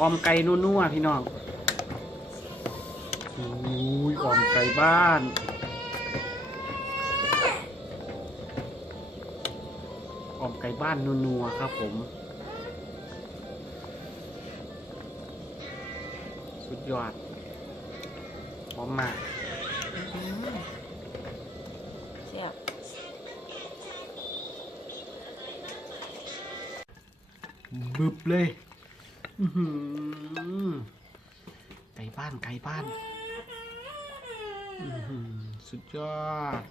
ออมไก่นัวๆพี่น้องอุ้ยออมไก่บ้านออมไก่บ้านนัวๆครับผม สุดยอดหอมมากเสียบบึบเลยอื้อหือ ไก่บ้านไก่บ้านอื้อหือสุดยอด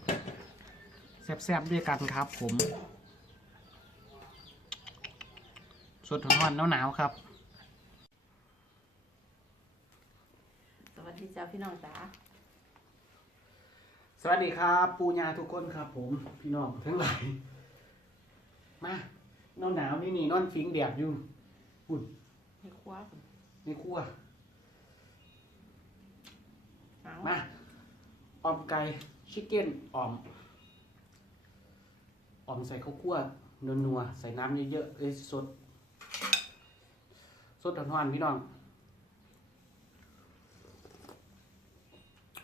แซ่บๆด้วยกันครับผม สดร้อนๆหนาวๆครับ สวัสดีจ้าพี่น้องจ๋าสวัสดีครับ ปูญาทุกคนครับผม พี่น้องทั้งหลายมาหนาวหนาวๆนี่นี่นอนฟิงแดดอยู่อุ่น ให้คว้าผมในครัวเอามาออมไก่ชิคเก้นออมออมใส่ข้าวคั่วนัวๆใส่น้ำเยอะๆเอ้ยสด สดหวานๆพี่น้อง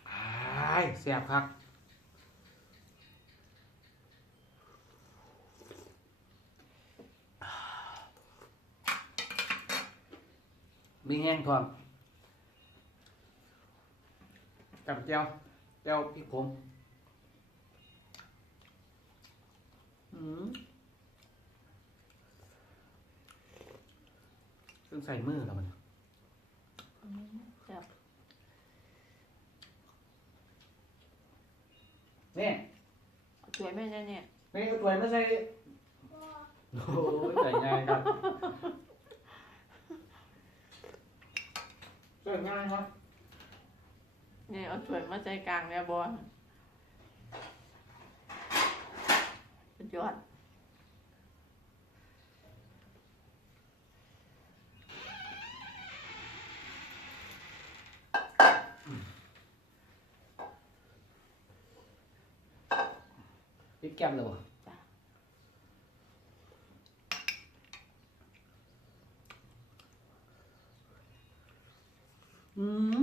อ้ายแซ่บครับ มีแห้งทองกับเจียวเจียวพริกผงอืมซึ่งใส่มือแล้วมันเสียบนี่เอาช่วยแม่แน่เนี่ยนี่ก็ตัวไม่ใส่โอ้ยใส่ง่ายครับ ใส่ง่ายครับเนี่ยเอาช่วยมาใจกลางเนี่ยบอลสุดยอดพริกแก้มเลยบ่จ้ะ อืม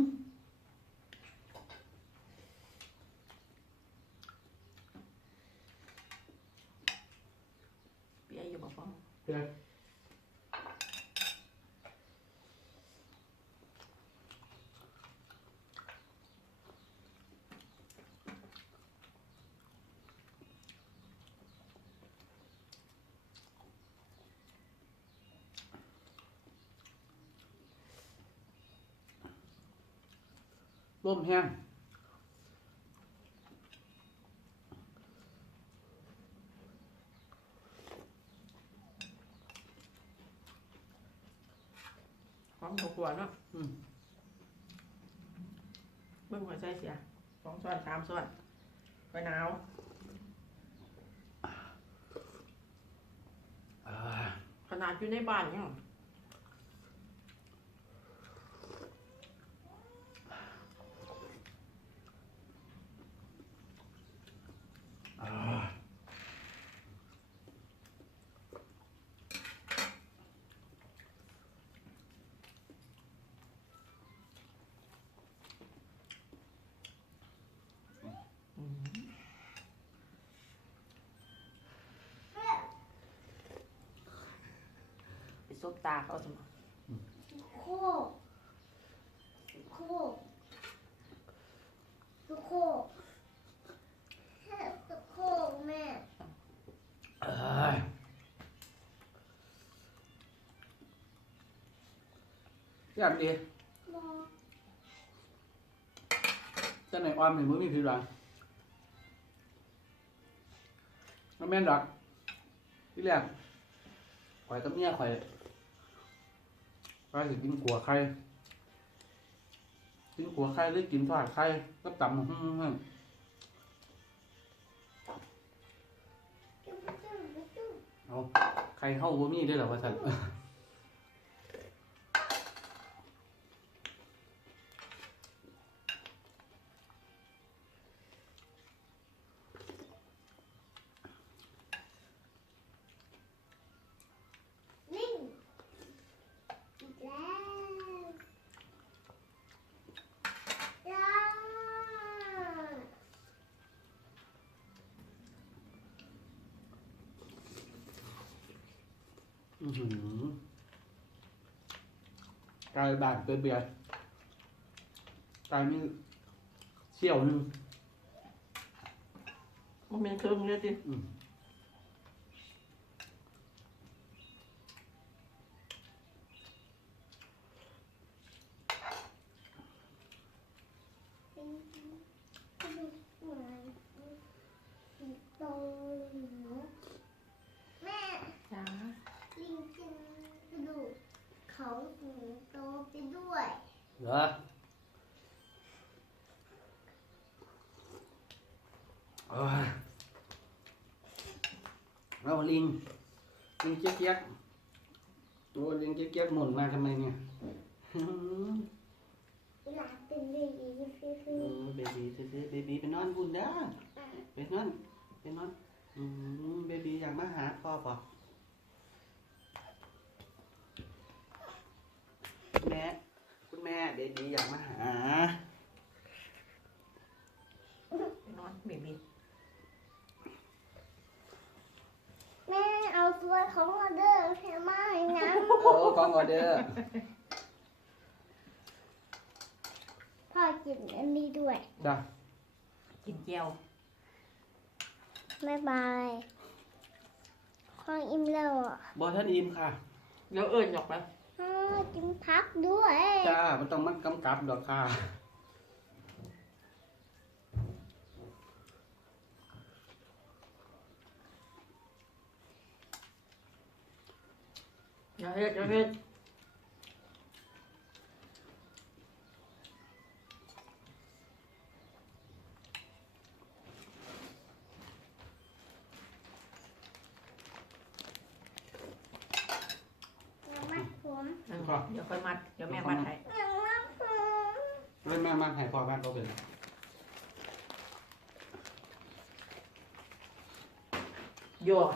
เปียอยู่บ่ ฟองเดี๋ยวร่มแห้ง ฟองหัวเนาะอืมเบิ่งหัวใจเสียสองส่วนสามส่วนไปหนาวอ่าขนาดอยู่ในบ้านเนี่ย ซบตาเขาสมองโคโคโคโคแม่ยอยากดีมองแต่ไหนออมเห็นมือมีผิวหลังแม่นดอกที่แรกข่อยกับเมียข่อย ว่าสิกินขัวไข่กินขัวไข่หรือกินทอดไข่ก็ตำหึ่งจุ๊บจุ๊บจุ๊บๆเอาไข่เข้าบ่มีได้หรอวะท่าน อื้อหือไก่บานเปเบียร์ไก่มีเชี่ยวหนึงมันเป็นเครื่องเลยดิอืม เหรอโอ้ยเราลิงลิงเจ๊ยกๆตัวลิงเจ๊ยกๆหมุนมาทำไมเนี่ยหลานเป็นเบบีฟิเอฟิอเบบีซื้อๆเบบีไปนอนบุญเด้อไปนอนไปนอนอืมเบบีอยากมาหาพ่อป่ะ ไปนอนบีบีแม่เอาตัวของออเดอร์แค่มาให้นะโอ้กองออเดอร์พ่อกินอันนี้ด้วยจ้ะกินเจียวบ๊ายบายพ่ออิ่มแล้วอะบอท่านอิมค่ะ เดี๋ยวเอิญหยอกไปพ่อกินพักด้วย จ้ามันต้องมันกำกับดอกค่ะ อย่าเฮ็ดอย่าเฮ็ดน้ำมัดผมเออเดี๋ยวค่อยมัด เดี๋ยวแม่มัดให้น้ำมัดผมเล่นแม่มาให้พ่อบ้านเขาเป็นโย่ส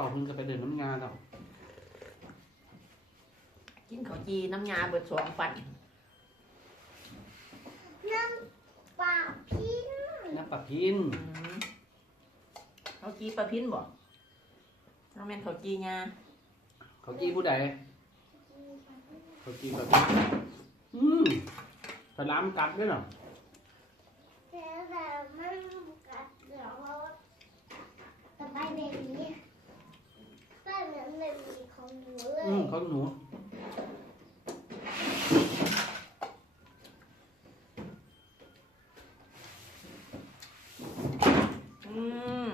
อบเพิ่งจะไปเดินน้ำงานแล้วกินข้าวจีน้ำยาเบิดสองปั่นน้ำปลาพินน้ำปลาพินอืมข้าวจีปลาพินบ่น้องแม่นข้าวจีงาเขากี้ผู้ใดเขากี้ปลาพินอืมไปล้ามกัดด้วยเหรอแต่แต่มันกัดเดี๋ยวเราต่อไปเบบีก็เหน บีของหนูเลยอืมเขาหนู อืม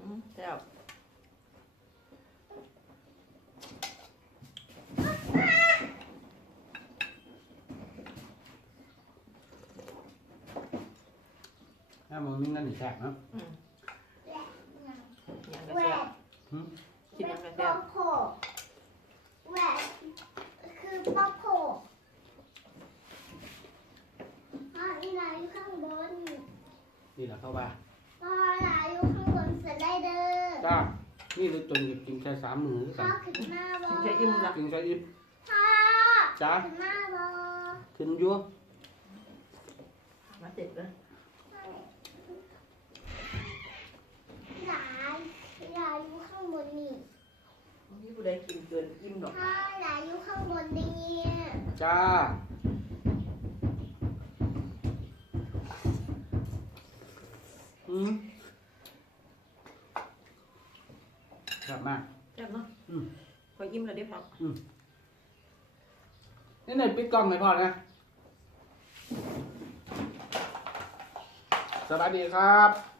อืมแซ่บ ถ้ามึงนี่นั่นอีกแฉกนะ อืม และหนัง ยังก็ แหว แซ่บ ก อืม กินยังก็ ป๊ แซ่ อบ ปโผแหวกคือป๊อปโผพ่ออีลาอยู่ข้างบน นี่แหละ เข้าบ้านพ่ออีลาอยู่ข้างบนสไลเดอร์จ้านี่เลยจนกินแค่สามมือพ่กัอนขึ้นมาบอกินแค่อิ่มละกินใช้อิบพ่อจ้าขึ้นมาบอขึ้นยั่วมาเสร็จแล้วหลานอีลาอยู่ข้างบนนี่นี่ผู้ใดกินเกินอิ่มดอกพ่ออีลาอยู่ข้างบนนี่จ้า อืมกลับ มาแซ่บเนาะอืมพออิ่มแล้วเด้พอนี่ไหนปิดกล้องไหมพ่อนะ สวัสดีครับ